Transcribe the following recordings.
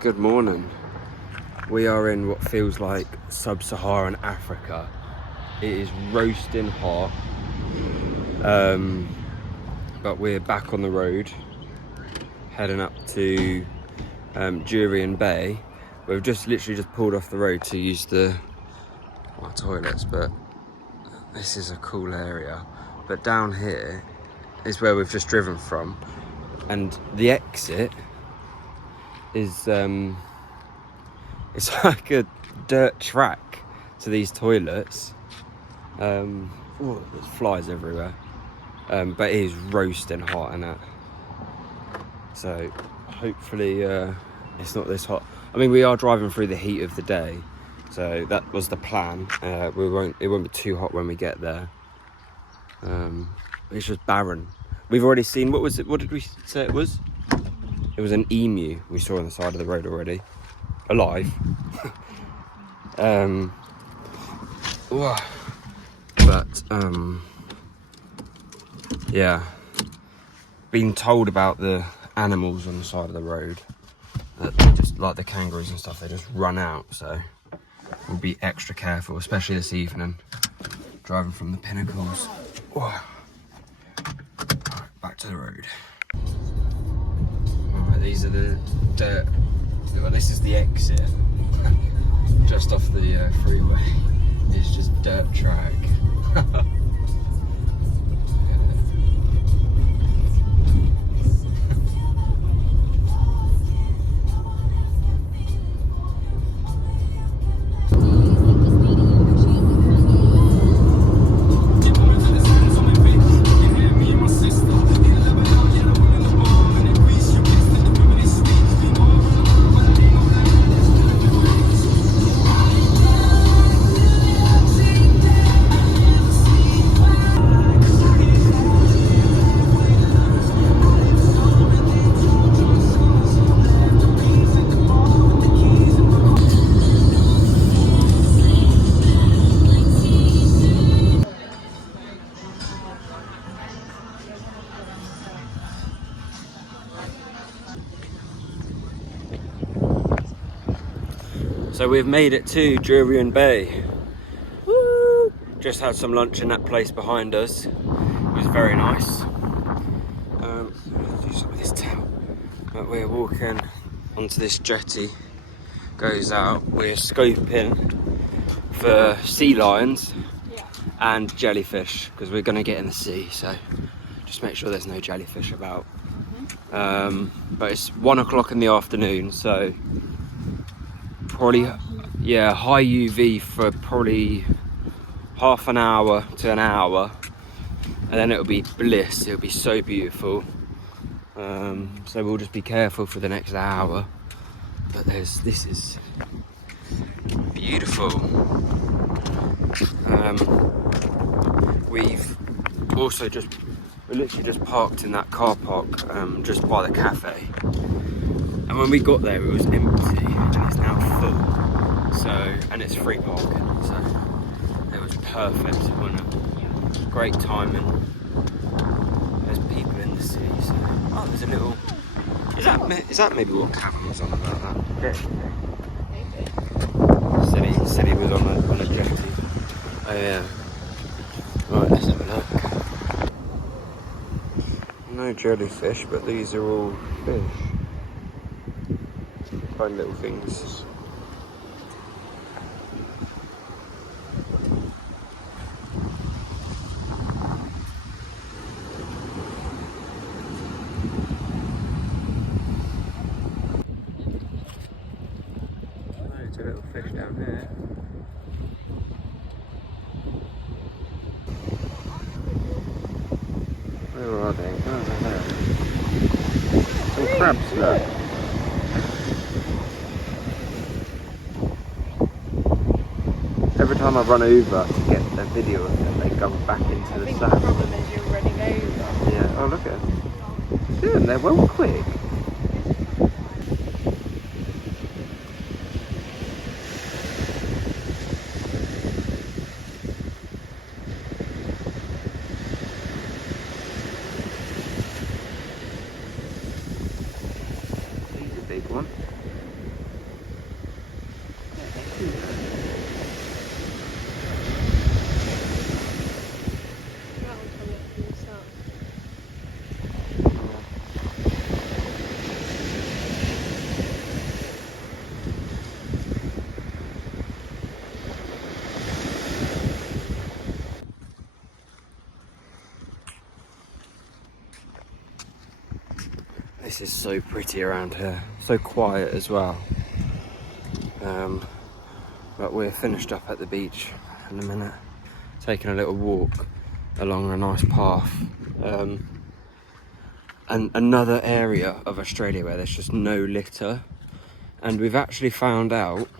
Good morning. We are in what feels like sub-Saharan Africa. It is roasting hot, but we're back on the road, heading up to Jurien Bay. We've literally just pulled off the road to use the toilets, but this is a cool area. But down here is where we've just driven from, and the exit is it's like a dirt track to these toilets. There's flies everywhere, but it is roasting hot in it. So hopefully it's not this hot. I mean, we are driving through the heat of the day, so that was the plan. It won't be too hot when we get there. It's just barren. We've already seen, what was it? What did we say it was? It was an emu we saw on the side of the road already, alive. Yeah, been told about the animals on the side of the road, that they just, like the kangaroos and stuff, they just run out, so we'll be extra careful, especially this evening, driving from the Pinnacles. Right, back to the road. Alright, these are the dirt, well, this is the exit, just off the freeway. It's just dirt track. So we've made it to Jurien Bay. Woo! Just had some lunch in that place behind us. It was very nice. I'll do some of this towel. But we're walking onto this jetty. Goes out. We're scoping for sea lions and jellyfish, because we're going to get in the sea. So just make sure there's no jellyfish about. But it's 1 o'clock in the afternoon, so probably, high UV for probably half an hour to an hour, and then it'll be bliss. It'll be so beautiful. So we'll just be careful for the next hour. But this is beautiful. We've also we literally just parked in that car park just by the cafe. And when we got there, it was empty, and it's now full. So, and it's free parking, so it was perfect, wasn't it? Great timing. There's people in the sea, so there's a little. Is that maybe what Cameron was on about that? Maybe. Said he was on a jetty. Oh yeah. Right, let's have a look. No jellyfish, but these are all fish. Fine little things. Loads of little fish down here. Where are they? Oh, they're there. Some crabs, look. Every time I run over to get a video of them, they go back into the sand. The problem is you're running over. Yeah, oh look at them. See them, they're well quick. He's a big one. This is so pretty around here, so quiet as well. But we're finished up at the beach in a minute, taking a little walk along a nice path. And another area of Australia where there's just no litter. And we've actually found out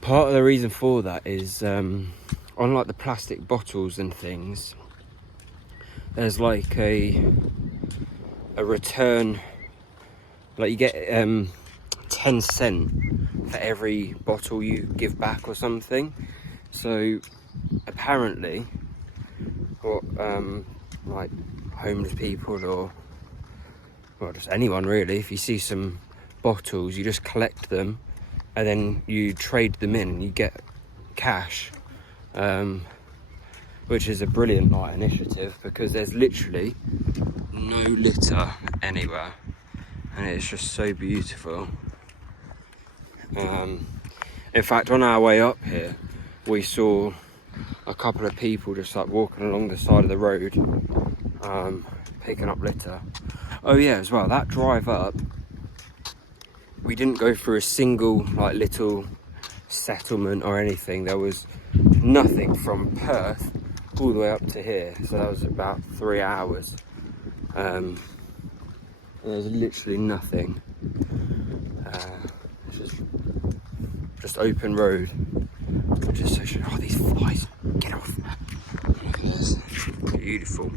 part of the reason for that is on like the plastic bottles and things, there's like a return, like you get 10 cent for every bottle you give back or something. So apparently what like homeless people or well just anyone really, if you see some bottles you just collect them and then you trade them in and you get cash, which is a brilliant like initiative because there's literally no litter anywhere and it's just so beautiful. In fact, on our way up here we saw a couple of people just like walking along the side of the road, picking up litter. Oh yeah, as well, that drive up we didn't go through a single like little settlement or anything. There was nothing from Perth all the way up to here, so that was about 3 hours. There's literally nothing. It's just open road, which is so oh, these flies, get off. Look at this, beautiful.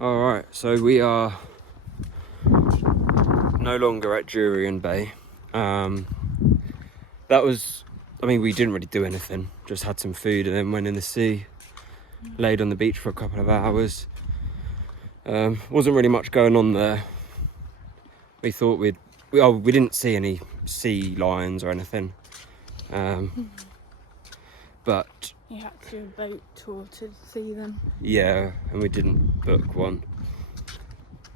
Alright, so we are no longer at Jurien Bay. That was, I mean, we didn't really do anything, just had some food and then went in the sea, laid on the beach for a couple of hours. Wasn't really much going on there. We thought we didn't see any sea lions or anything. But you had to do a boat tour to see them. Yeah, and we didn't book one.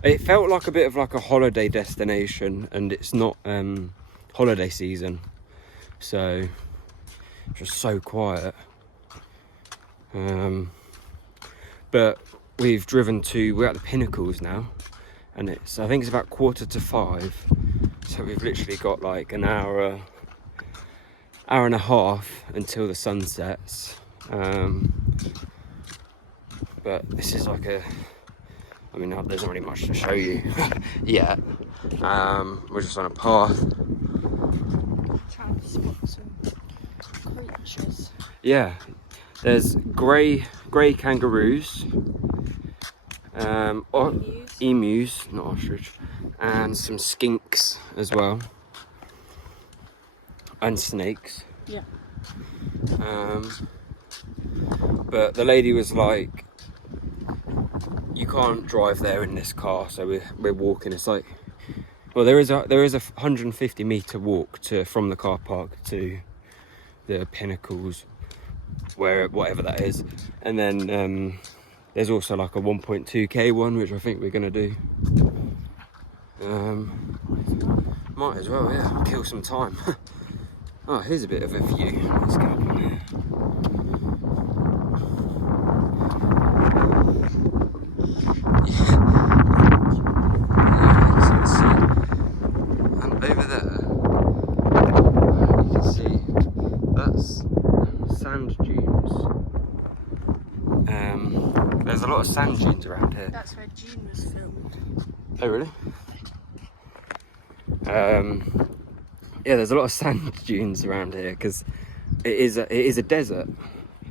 It felt like a bit of like a holiday destination, and it's not holiday season, so it's just so quiet. But we've driven to, we're at the Pinnacles now, and I think it's about 4:45, so we've literally got like an hour and a half until the sun sets. But this is like I mean, there's not really much to show you yet. We're just on a path. Trying to spot some creatures. Yeah, there's grey kangaroos, or emus, not ostrich, and some skinks as well, and snakes. Yeah. But the lady was like, you can't drive there in this car, so we're walking. It's like, well, there is a 150 metre walk from the car park to the Pinnacles, whatever that is, and then there's also like a 1.2k one, which I think we're gonna do. Might as well, yeah, kill some time. Oh, here's a bit of a view. Let's go up on here. And over there, you can see that's sand dunes. There's a lot of sand dunes around here. That's where June was filmed. Oh really? Yeah, there's a lot of sand dunes around here because it is a desert,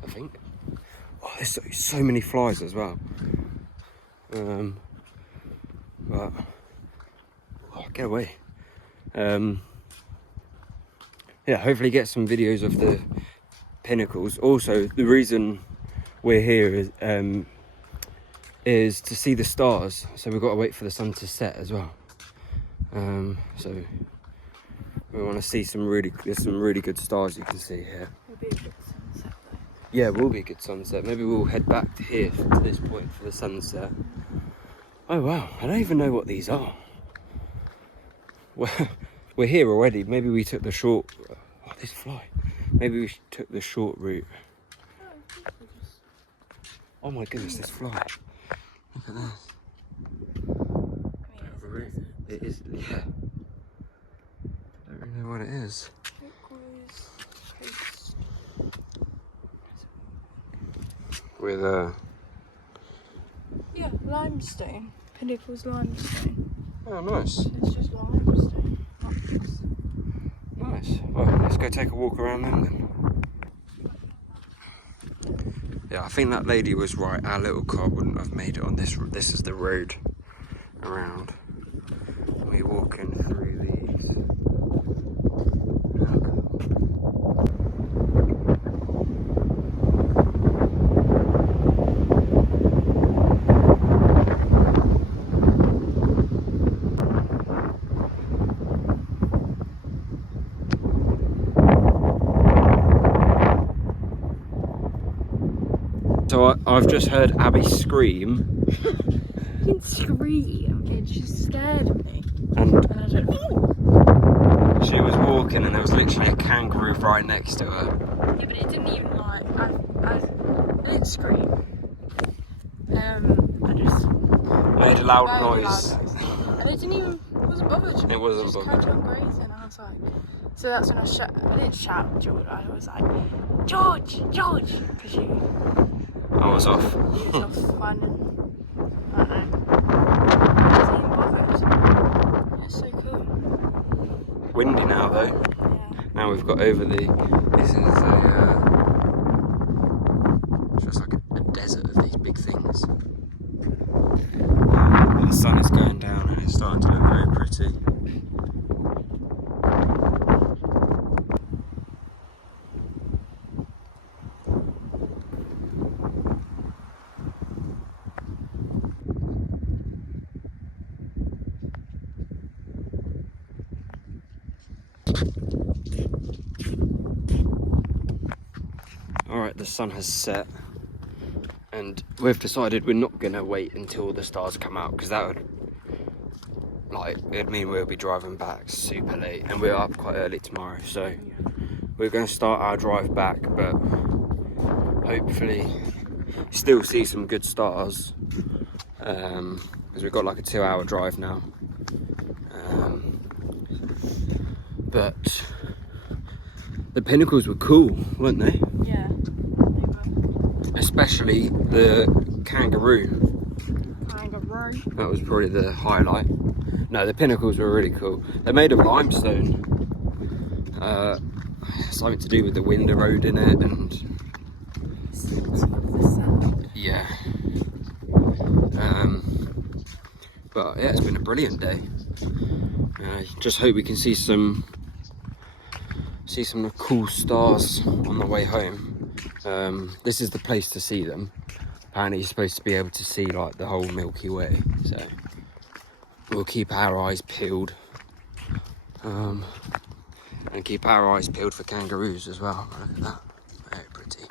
I think. Oh, there's so many flies as well. But oh, get away. Yeah, hopefully get some videos of the Pinnacles. Also, the reason we're here is to see the stars, so we've got to wait for the sun to set as well. So we want to see there's some really good stars you can see here. It'll be a good sunset though. Yeah, it will be a good sunset. Maybe we'll head back to here, to this point for the sunset. Oh wow, I don't even know what these are. Well, we're here already. Maybe we took the short... Oh, this fly. Maybe we took the short route. Oh my goodness, this fly. Look at this. It is, yeah. I don't really know what it is. With yeah, limestone. Pinnacles limestone. oh, nice. It's just limestone. Nice. Well, let's go take a walk around them then. Yeah, I think that lady was right. Our little car wouldn't have made it on this. This is the road around. We're walking through these. So I've just heard Abby scream. I didn't scream. It just scared me. And And I was like, ooh! she was walking and there was literally a kangaroo right next to her. Yeah, but it didn't even like. I didn't scream. I just Made a loud made a noise. loud noise. And it didn't even. It wasn't bothered. It wasn't Just bothered. carried on grazing. And I was like. So that's when I didn't shout George. I was like, George, George, because I was off. he was off finding. I don't know. He wasn't even bothered. It's so cool. Windy now though. Yeah. Now we've got over the. This is it's just like a desert of these big things. But the sun is going down and it's starting to look very pretty. Alright, the sun has set and we've decided we're not going to wait until the stars come out because that would, like, it'd mean we'll be driving back super late and we're up quite early tomorrow, so we're going to start our drive back, but hopefully still see some good stars because we've got like a 2-hour drive now, but the Pinnacles were cool, weren't they? Yeah. They were. Especially the kangaroo. Kangaroo. That was probably the highlight. No, the Pinnacles were really cool. They're made of limestone. Something to do with the wind eroding it and The sound. yeah. But yeah, it's been a brilliant day. Just hope we can see some cool stars on the way home. This is the place to see them. Apparently you're supposed to be able to see like the whole Milky Way, so we'll keep our eyes peeled, and keep our eyes peeled for kangaroos as well. Look at that, very pretty.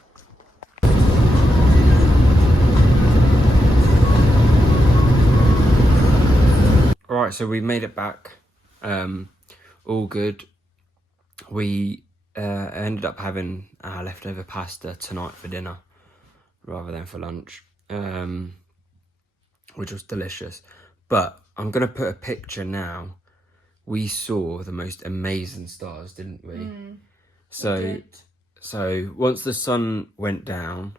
Alright, so we made it back, all good. We ended up having our leftover pasta tonight for dinner rather than for lunch, which was delicious. But I'm going to put a picture now. We saw the most amazing stars, didn't we? So once the sun went down,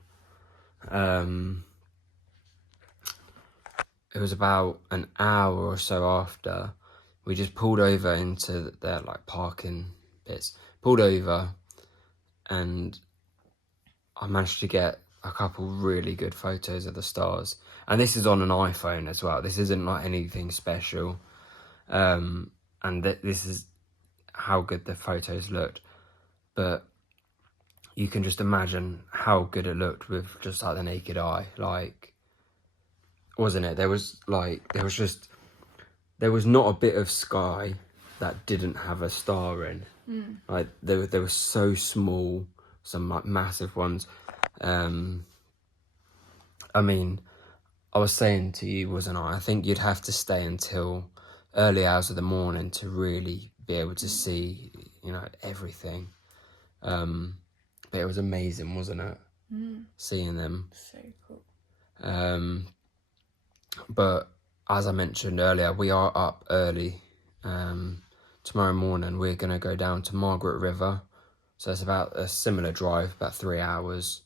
it was about an hour or so after, we just pulled over into their like parking bits, pulled over, and I managed to get a couple really good photos of the stars. And this is on an iPhone as well. This isn't like anything special. And this is how good the photos looked. But you can just imagine how good it looked with just like the naked eye. Like, wasn't it? There was not a bit of sky that didn't have a star in. Like they were so small, some like massive ones. I mean, I was saying to you, wasn't I? I think you'd have to stay until early hours of the morning to really be able to see, you know, everything. But it was amazing, wasn't it? Seeing them. So cool. But as I mentioned earlier, we are up early. Tomorrow morning we're going to go down to Margaret River. So it's about a similar drive, about 3 hours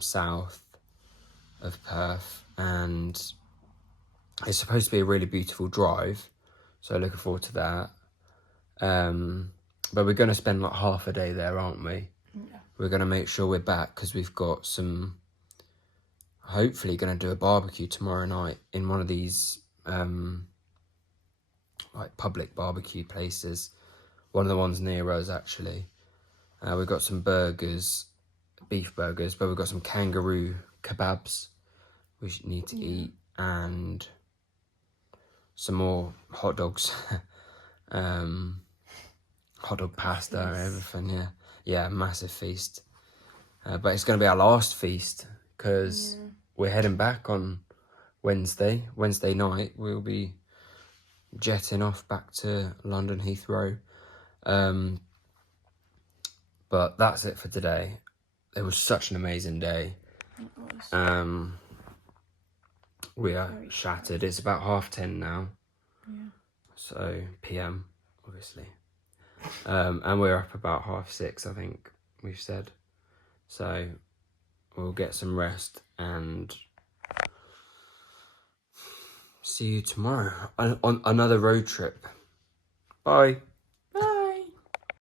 south of Perth. And it's supposed to be a really beautiful drive. So looking forward to that. But we're going to spend like half a day there, aren't we? Yeah. We're going to make sure we're back because we've got some... Hopefully going to do a barbecue tomorrow night in one of these like public barbecue places. One of the ones near us, actually. We've got some burgers, beef burgers, but we've got some kangaroo kebabs we need to eat, and some more hot dogs. Hot dog pasta, everything, yeah, massive feast. But it's going to be our last feast because we're heading back on Wednesday night. We'll be jetting off back to London Heathrow. But that's it for today. It was such an amazing day. It was. We are shattered. It's about 10:30 now. Yeah. So PM, obviously. And we're up about 6:30, I think we've said. So we'll get some rest and see you tomorrow on another road trip. Bye.